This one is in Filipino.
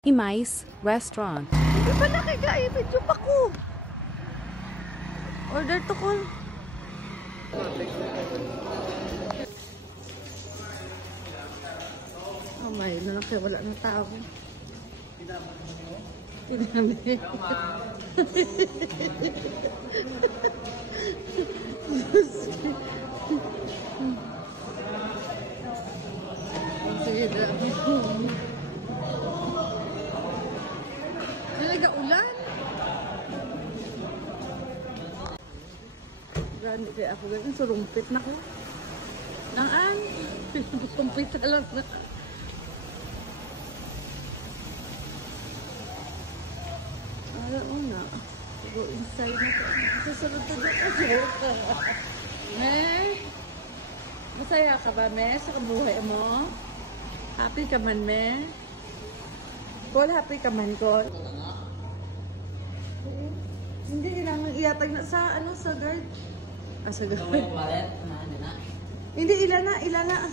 Imais Restaurant. Hindi ba nakikaya? Video pa ko. Order to call. Oh my, lalaki, wala ng tao. Pinamit. Sige, dami. Nag-aulan. Gani kaya ako ganun. Surumpit na ko. Naan? Surumpit na lang na. Alam mo na. Go inside na ko. Susunod na ka. Masaya ka ba, me? Sa kabuhay mo? Happy ka man, me? Call, happy ka man, Call? Hindi, kailangan iatag na sa, ano, sa guard. Ah, sa guard. Hindi, ilan na.